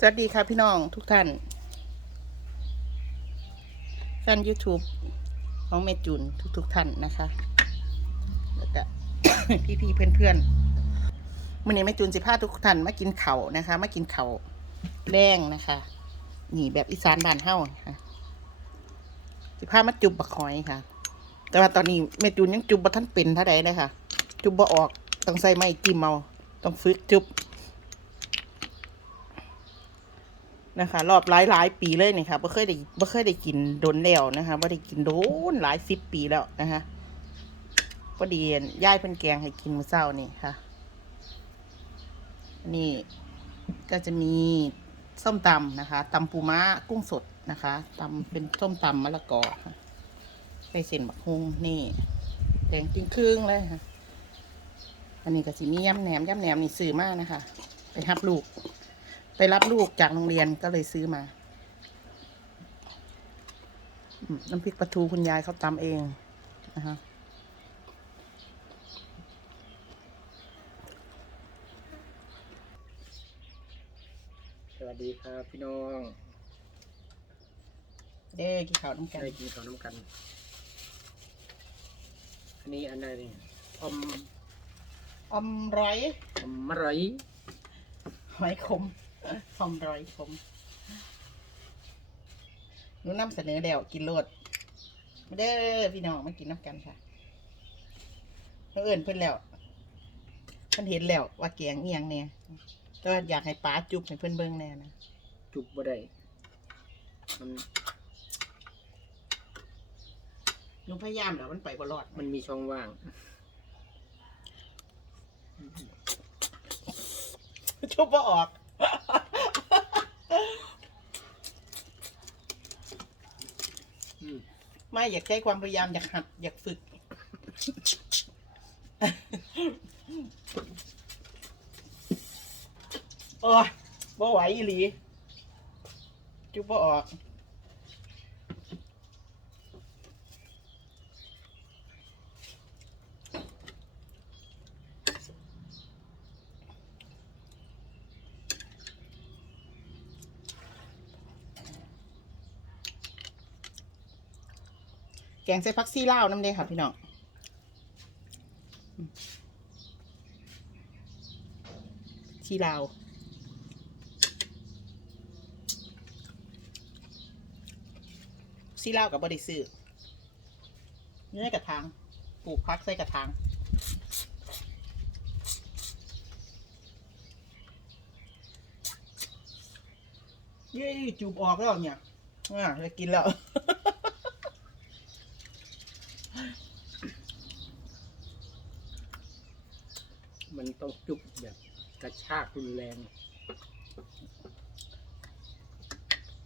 สวัสดีค่ะพี่น้องทุกท่านแฟน YouTube ของเมจุนทุกทุกๆท่านนะคะ แล้วก็พี่ๆเพื่อนๆมื่อนี้แม่จูนสิพาทุกท่านมากินเข่านะคะ มากินเข่าแรงนะคะนี่แบบอีสานบ้านเฮ้าค่ะสิพามาจุบบักหอยค่ะ แต่ว่าตอนนี้แม่จูนยังจุบบ่ท่านเป็นเท่าใดเลยค่ะ จุบบ่ออกต้องใส่ไม้จิ้มเอาต้องฝึกจุบ นะคะ รอบหลายหลายปีเลยนี่ค่ะบ่เคยได้บ่เคยได้กินโดนแล้วนะคะบ่ได้กินโดนหลายสิบปีแล้วนะคะพอดีย่ายเพิ่นแกงให้กินมื้อเช้านี่ค่ะ นี่ก็จะมีส้มตำนะคะตำปูม้ากุ้งสดนะคะตำเป็นส้มตำมะละกอค่ะใส่เส้นบักฮุงนี่แกงกิ้งครึ่งเลยค่ะ อันนี้ก็สิมียำแหนมยำแหนมนี่ซื้อมากนะคะ ไปรับลูก ไปรับลูกจากโรงเรียนก็เลยซื้อมาอืมน้ำพริกปลาทูคุณยายเขาตำเองนะคะสวัสดีครับพี่น้องเด้กินข้าวน้ำกันได้กินข้าวน้ำกัน อันนี้อันใดนี่อมอมร้อยอมมะร้อยหอยขม อมร้อยขมหนูนำเสนอแล้วกินโลดมาเด้อพี่น้องมากินน้ำกันค่ะเพื่นเอนเพื่อนแล้วเพื่อนเห็นแล้วว่าแกงเอียงเนี่ยแต่ว่าอยากให้ป้าจุบให้เพื่อนเบิ่งแน่นะจุกบ่ได้มันหนูพยายามแล้วมันไปบ่รอดมันมีช่องว่างชุบบ่ออกอืม ไม่อยากใช้ความพยายามอยากหัด อยากฝึก โอ้ยบ่ไหวอีหลี จุบบ่ออก แกงใส่พักซี่เล่าน้ำเด้ค่ะพี่น้องอืมชีลาวซีเลากับบริซื้อเนื้อกระถางปลูกพักใส่กระถางเย้จูบออกแล้วเนี่ยอ่าจะกินแล้ว มันต้องจุกแบบกระ ชากรุนแรง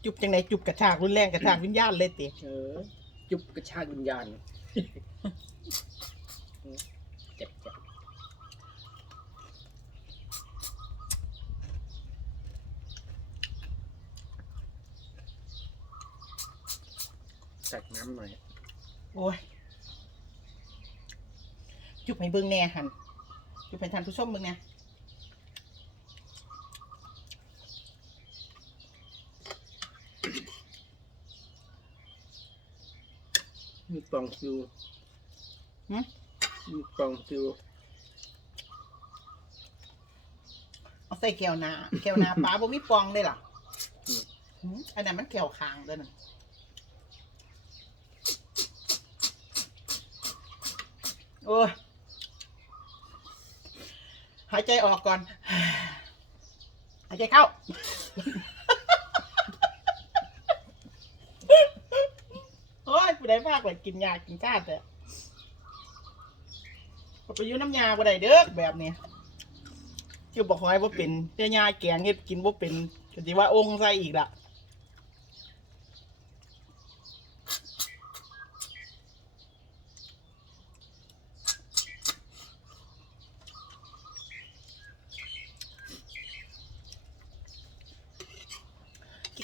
จุบจังไหนจุบกระชากรุนแรงกระชากวิญญาณเลยติเออ จุกกระชากวิญญาณเจ็บเจ็บใส่น้ำหน่อย โอ้ย จุบให้เบิ่งแหน่หันจุบให้ท่านผู้ชมเบิ่งแหน่ มีกล่องคิวหึมีกล่องคิวเอาใส่แก้วหนาแก้วหนาปลาบ่มีปองเลยล่ะอืมหึอันนั้นมันแก้วคางเด้อน่ะโอ้ยหายใจออกก่อน หายใจเข้า โอ้ยผู้ใดมากกว่ากินยากินก้าแต่ไปยุ่น้ำยาบ่ได้เด้อแบบนี้ชื่อบอกหอยว่าเป็นเจ้ายาแกงเฮ็ดกินว่าเป็นก็สิว่าองค์ใส่อีกละ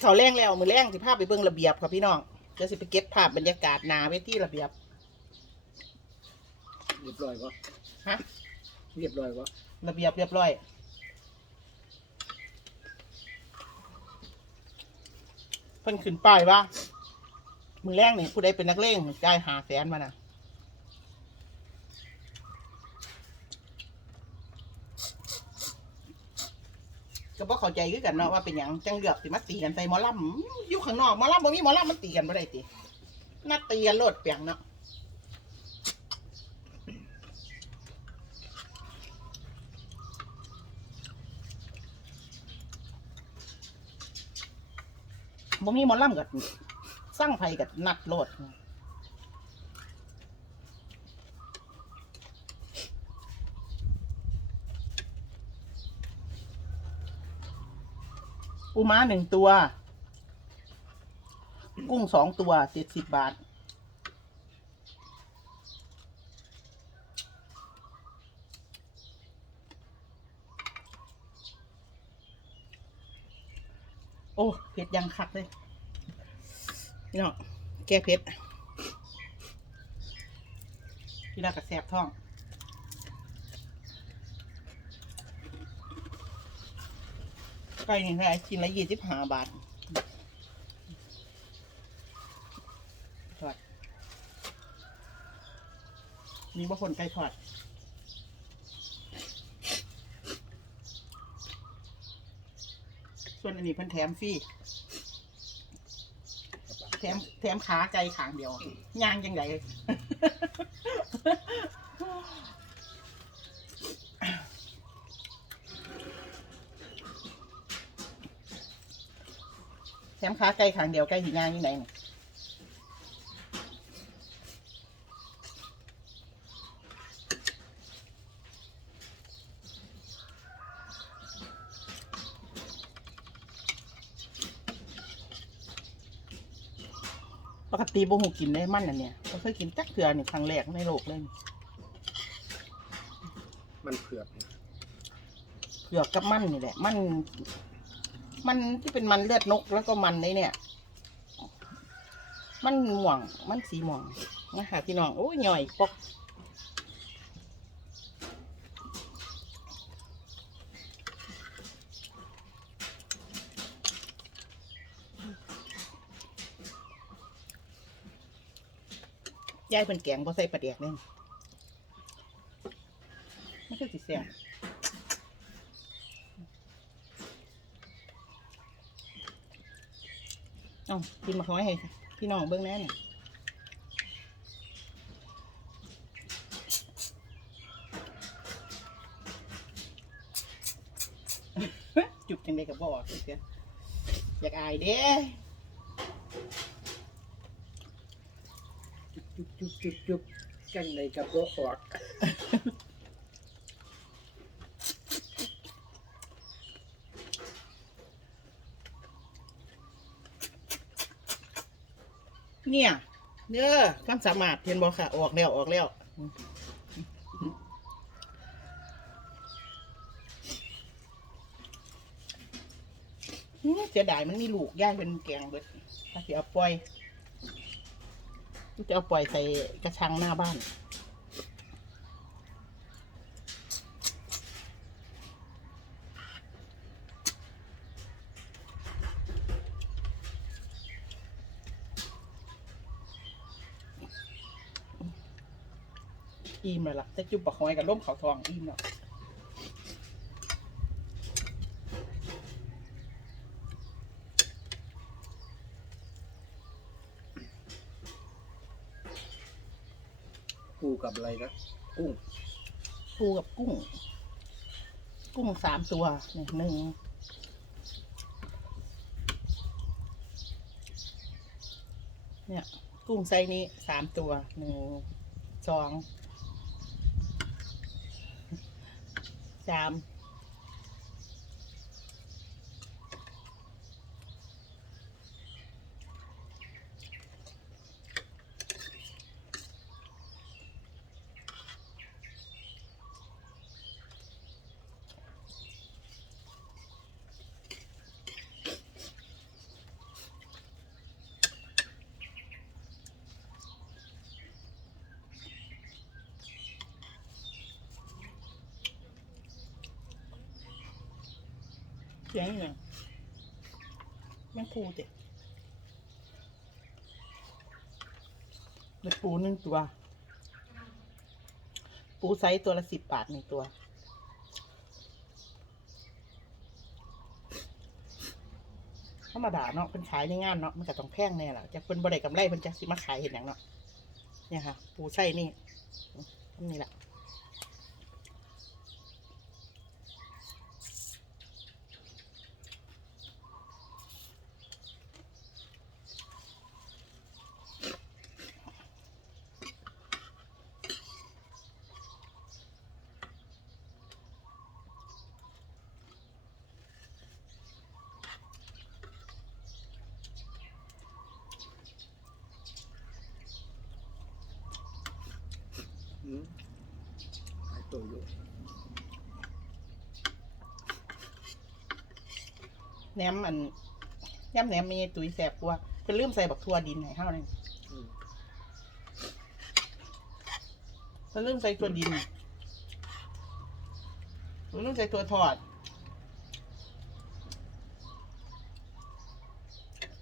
เขาวแรงแล้วมือแรงสิภาพไปเบิ่งระเบียบครับพี่น้อง เดี๋สิไปเก็บภาพบรรยากาศนาไว้ที่ระเบียบ เรียบร้อยวะฮะ เรียบร้อยวะระเบียบเรียบร้อย เพิ่นขึ้นป้ายว่า มือแรกนี่ยผู้ใดเป็นนักเลงได้หาแสนมาน่ะ บ่เข้าใจคือกันเนาะว่าเป็นหยังจังเลือกสิมาตีกันใส่หมอลำอยู่ข้างนอกหมอลำบ่มีหมอลำมันตีกันบ่ได้ตินัดตีกันโลดเปียงเนาะบ่มีหมอลำก็สร้างไผกับนัดโลด ปูม้าหนึ่งตัว กุ้งสองตัวเจ็ดสิบบาท โอ้เผ็ดยังคักเลยพี่น้องแก้เผ็ดพี่น้ากับแสบท้อง ไก่นี่ขายชิ้นละยี่สิบห้าบาททอดมีบะคนไก่ทอดส่วนอันนี้เพิ่นแถมฟรีแถมแถมขาไก่ขางเดียวย่างยังไง แถมขาไก่ขางเดียวไก่หิย่างยังไงเนี่ยปกติบ่หูกินได้มันอันเนี่ยบ่เคยกินจักเถื่อนี่ครั้งแรกในโลกเลยนี่มันเผือกเผือกกับมันนี่แหละ มัน มันที่เป็นมันเลือดนกแล้วก็มันในเนี่ย มันม่วง มันสีม่วงนะคะพี่น้อง โอ้ยหน่อยปอกยายเป็นแกงบ่ใส่ปลาแดกเลยไม่ใช่สิแซ่บ เอากินมาห้อยให้พี่น้องเบิ้งแน่เนี่ยจุบจังไดกับบ่ออกเสียอยากอายเด้จุบจุบจุบจุบจังในกระโปะออก เนี่ยเด้อความสามารถเห็นบ่ค่ะ ออกแล้วออกแล้วเสียดายมันมีลูกย่างเป็นแกงเบิดถ้าสิเอาปล่อยจะเอาปล่อยใส่กระชังหน้าบ้าน อิ่มแล้วล่ะแต่จุบปะคอยกับร่มเขาทองอิ่มแล้วคู่กับอะไรนะกุ้งปูกับกุ้ง กุ้งสามตัวเนี่ยหนึ่งเนี่ย กุ้งไซส์นี้สามตัวหนึ่งสอง สาม สียงอย่างมันปูเจ็ดปูหนึ่งตัว ปูไซส์ตัวละสิบบาทหนึ่งตัวถ้ามาด่าเนาะเป็นขายในงานเนาะมันก็ต้องแพ่งแน่ล่ะจะเป็นบริกรรมไรเป็นจะสิมาขายเห็นอย่างเนาะเนี่ยค่ะ ปูไซส์นี่นี่แหละ อืมขายตัวอยู่แหนมอันยำแหนมมีตุ๋ยแสบกว่าเป็นลืมใส่บักทั่วดินให้เท่านั้นอืมเป็นลืมใส่ตัวดินเป็นลืมใส่ตัวทอด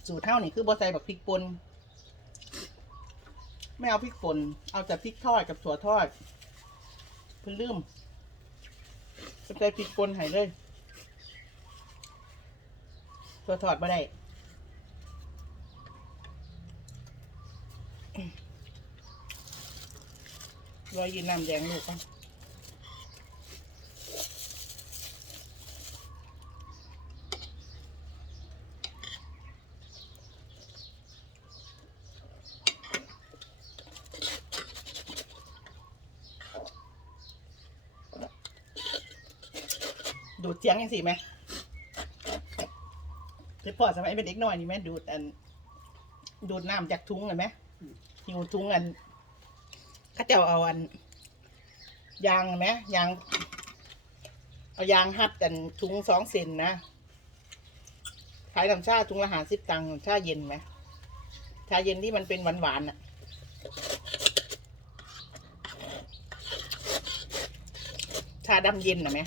สูตรเท่านี่คือบ่ใส่บักพริกป่น ไม่เอาพริกป่นเอาแต่พริกทอดกับถั่วทอดเพิ่นลืมเพิ่นใส่พริกป่นให้เลยถั่วทอดบ่ได้รอยยืนน้ำแดงลูกกัน สียงยังสิไหมเดี๋ยวพอสมัยเป็นเด็กน้อยนี่ไหมดูดอัน ดูดน้ำจากทุงเห็นไหมหิวทุงอันเข้าเจ้าเอาอันยางเห็นไหมยางเอายางหัดกันถุงสองเซนนะขายน้ำชาถุงละหาสิบตังค์ชาเย็นไหมชาเย็นที่มันเป็นหวานหวานๆน่ะชาดำเย็นน่ะไหม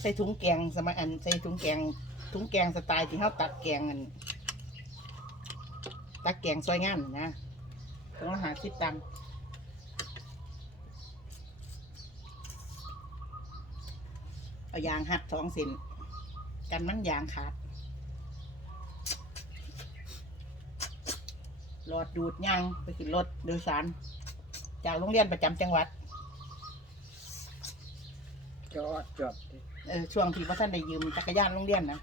ใส่ถุงแกงสมัยอันใส่ถุงแกงถุงแกงสไตล์ที่เขาตักแกงอันตักแกงซอยงานน่ะนะต้องหาสิบตังเอายางหัดสองเซนกันมันยางขาดรอดดูดยางไปขึ้นรถโดยสาร จากโรงเรียนประจำจังหวัด จอดจอด เออช่วงที่พ่อท่านได้ยืมจักรยานโรงเรียนนะ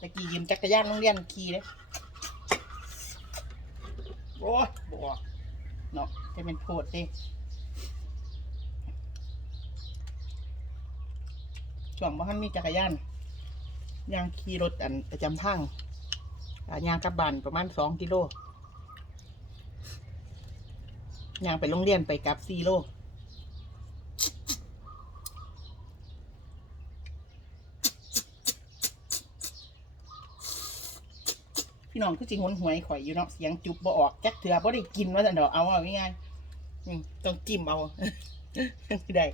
ตะกี้ยืมจักรยานโรงเรียนขี่เลยโอ้ยบอเนาะจะเป็นโพดดิช่วงพ่อท่านมีจักรยานยางขี่รถอันประจำทางยางกลับบ้านประมาณสองกิโลยางไปโรงเรียนไปกลับสี่โล พี่น้องคือจริงหนหวยข่อยอยู่เนาะเสียงจุบบ่ออกจักเถื่อบ่ได้กินว่าสันดอกเอาเอาง่ายๆอืมต้องจิ้มเอาที่ได้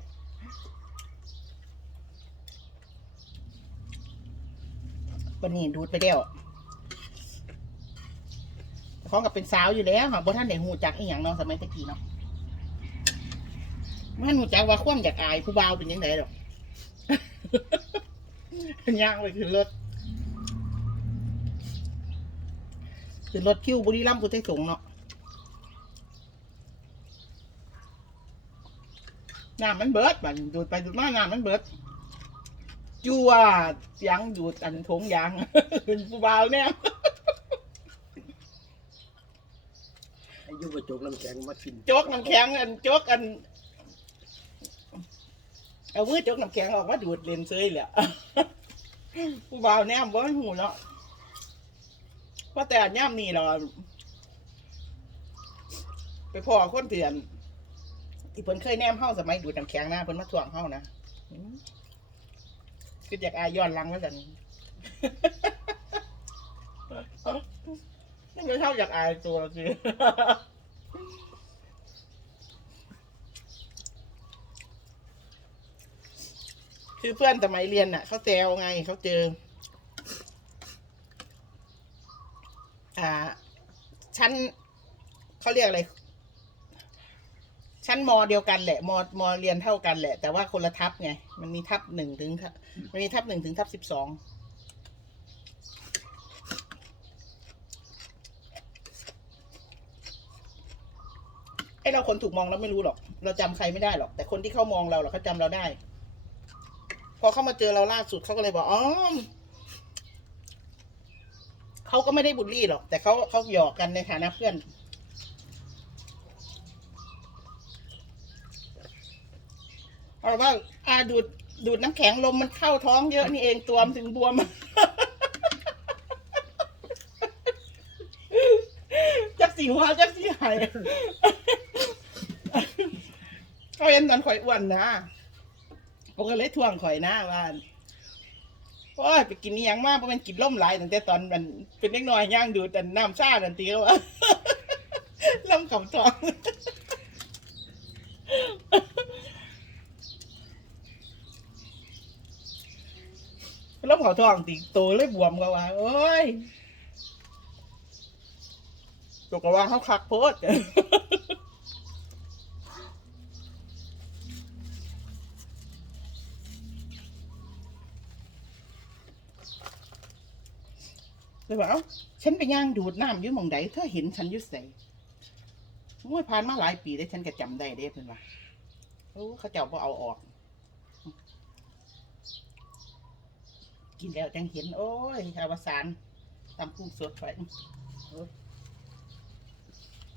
วันนี้ดูดไปแล้วของกับเป็นสาวอยู่แล้วค่ะบ่ท่านได้หูจักอีหยังเนาะสมัยตะกี้เนาะมันหูจักว่าความอยากอายผู้บ่าวเป็นยังไงดอก ย่างไปขึ้นรถ คือรถคิวบุรีรัมย์พุทธสงฆ์เนาะน้ำมันเบิดมันดูดไปดูดมาน้ำมันเบิดจัวเสียงดูดอันถงยางเป็นผู้บ่าวเนี่ยอายุกระจกน้ำแข็งมากินโจกน้ำแข็งอันโจกอันเอามือโจกน้ำแข็งออกมาดูดเลนเซยเลยอะผู้บ่าวแนมบ่หูเนาะ เพราะแต่ย่ำนี่เราไปพ่อคนเถื่อนที่เพิ่นเคยแนมเฮาสมัยดูดน้ำแข็งนะเพิ่นมาทวงเฮานะคืออยากอายย้อนหลังว่าสันนี่ไม่เท่าอยากอายตัวสิคือเพื่อนสมัยเรียนน่ะเขาแซวไงเขาเจอ อ่าชั้นเขาเรียกอะไร ชั้นมเดียวกันแหละมมเรียนเท่ากันแหละ แต่ว่าคนละทับไง มันมีทับหนึ่งถึงมันมีทับหนึ่งถึงทับสิบสองไอเราคนถูกมองเราไม่รู้หรอก เราจำใครไม่ได้หรอก แต่คนที่เขามองเราหรอกเขาจำเราได้ พอเขามาเจอเราล่าสุดเขาก็เลยบอกอ๋อ เขาก็ไม่ได้บูลลี่หรอก แต่เขาเขาหยอกกันในฐานะเพื่อน เอาว่าอาดูดดูดน้ำแข็งลมมันเข้าท้องเยอะนี่เองตัวมันถึงบวม จักสีหัวจักสีหายเขาเห็นตอนข่อยอ้วนนะผมก็เลยทวงข่อยหนะว่า โอ้ยไปกินนี่ยังมากเพราะมันกินล่มหลายตั้งแต่ตอนมันเป็นเล็กน้อยย่างดูแต่น้ำชาดันตีเขาว่าล่มขำทองล้วเขาทองติโตเลยบวมกว่าโอ้ยตกกว่าเขาคักโพด เลยว่าเอ้าฉันไป ย่างดูดน้ำอยู่หมองใดเธอเห็นฉันอยู่ใส่โอ้ยผ่านมาหลายปีได้วฉันก็จำได้เด้เพิ่นว่าโอ้เขาเจ้าพอเอาออก กินแล้วจังเห็น โอ้ยอวสานตำกุ้งสดไป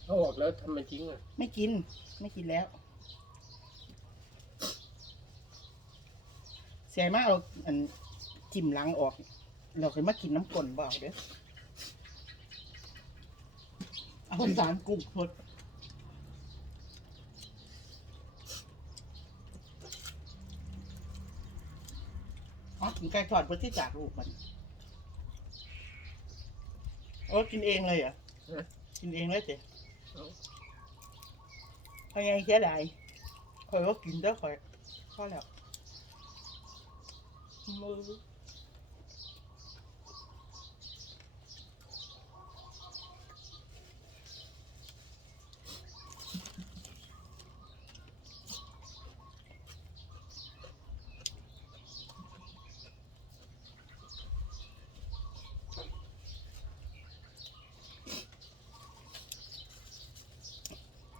เขาออกแล้วทำไมทิ้งอะไม่กิน ไม่กินแล้ว เสียมากเราอันจิ้มหล้างออก เราเคยมากินน้ำกลนบ่เอาเด้อ เอาสารกุ้งสดอ๋อกินไก่ทอดเพื่อที่จากลูกมันโอ้กินเองเลยเหรอกินเองเลยเจ๊เอาพอยังเสียดายคอยก็กินเด้อคอยพอแล้วมือ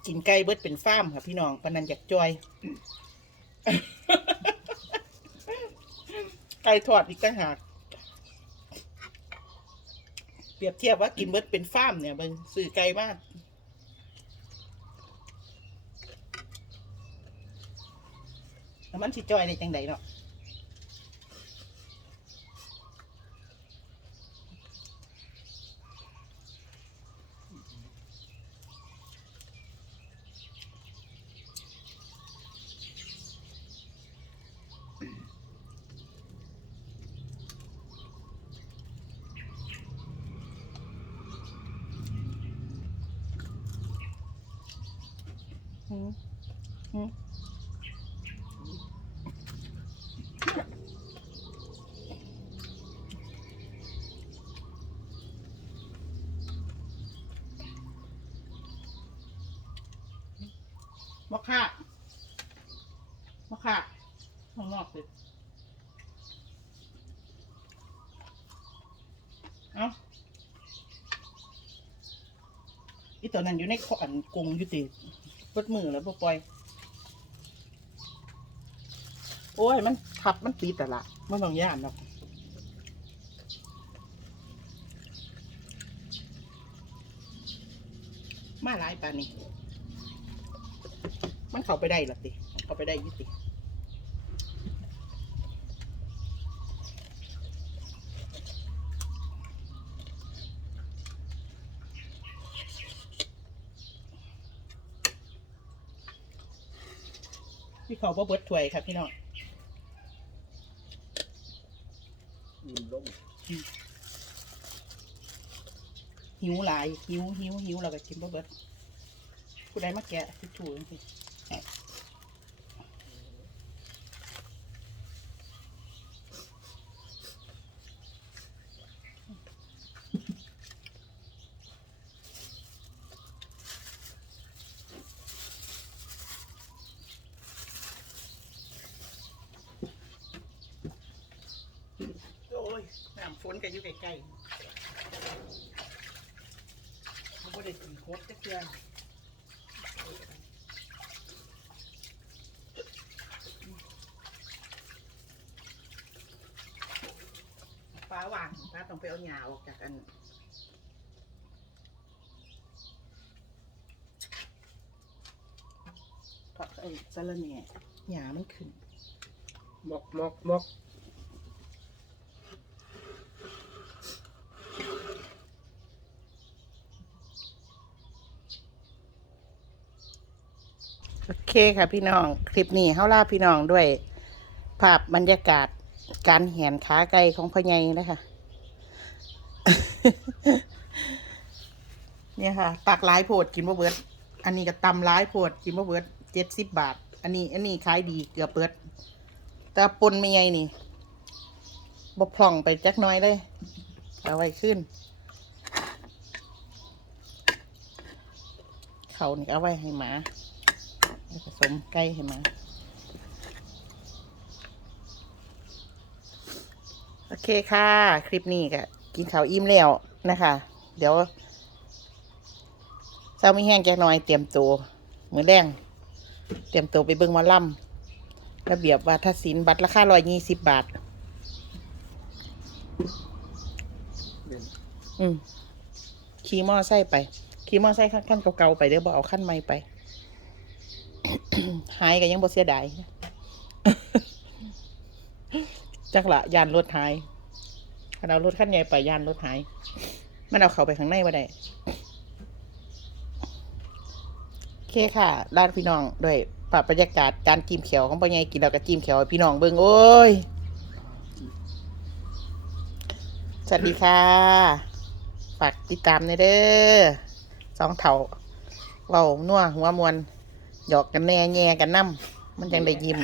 กินไก่เบิดเป็นฟ้าร์มค่ะพี่น้องปนันอยากจอย ไก่ทอดอีกต่างหาก เปรียบเทียบว่ากินเบิดเป็นฟ้าร์มเนี่ยเบิ่งสื่อไก่มากแล้วมันสิจอยได้จังไดเนาะ อืมอืมมะข่ามะข่าข้างนอกสิเอาอีตัวนั้นอยู่ในขอนกรงอยู่ติ ดมือแล้วบ่ปล่อย โอ้ย มันทับมันตีแต่ละมันต้องย่านหรอกมาหลายปานนี้ มันเข้าไปได้หรอติเข้าไปได้ยี่ติ พี่เขาบ่เบิดถ้วยครับพี่น้องอืมล้มหิวหลายหิวหิวหิวเราก็กินบ่เบิดผู้ใดมาแกะทิชชู่จังซี่ นก็อยู่ใกล้ๆเขาบ่ได้กินครบจักเทื่อฟ้าห วานฟ้าต้องไปเอาหญ้าออกจากอันเพราะไอ้สะระแหน่หญ้ามันขึ้นมอกมอกมอกโอเคค่ะพี่น้อง คลิปนี้เฮาล่าพี่น้องด้วย ภาพบรรยากาศ การแหนขาไก่ของพ่อใหญ่นะคะเนี่ยค่ะ ตักหลายโพดกินบ่เบิด อันนี้ก็ตำหลายโพดกินบ่เบิดเจ็ดสิบบาท อันนี้ อันนี้ขายดีเกือบเบิด แต่ปนไม่ใหญ่นี่บ่พร่องไปจักหน้อยเลย เอาไว้ขึ้น เขานี่เอาไว้ให้หมาผสมไก่ให้หมา โอเคค่ะ คลิปนี้ก็กินข้าวอิ่มแล้วนะคะ เดี๋ยวเช้ามีแห้งแกงน้อยเตรียมตัวมือแรงเตรียมตัวไปเบิ่งมอล่ำระเบียบวาทศิลป์บัตรราคาร้อยยี่สิบบาท อืมขี่มอไซค์ไปขี่มอไซค์ขั้นเก่าๆไปเดี๋ยวบอกเอาขั้นใหม่ไป หายก็ยังบ่เสียดาย จักละยานรถหายคันเอารถขั้นใหญ่ไปยานรถหาย มันเอาเขาไปข้างในบ่ได้โอเคค่ะด้านพี่น้องด้วยปรับบรรยากาศการกิมเขียวของพ่อใหญ่กินแล้วก็จิ้มเขียวพี่น้องเบิ่งโอ้ย สวัสดีค่ะ ฝากติดตามในเด้อสองเถาเว้านัวหัวมวนหยอกกันแน่แง่กันน้ำ มันจังได้ยิ้ม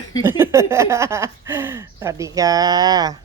สวัสดีค่ะ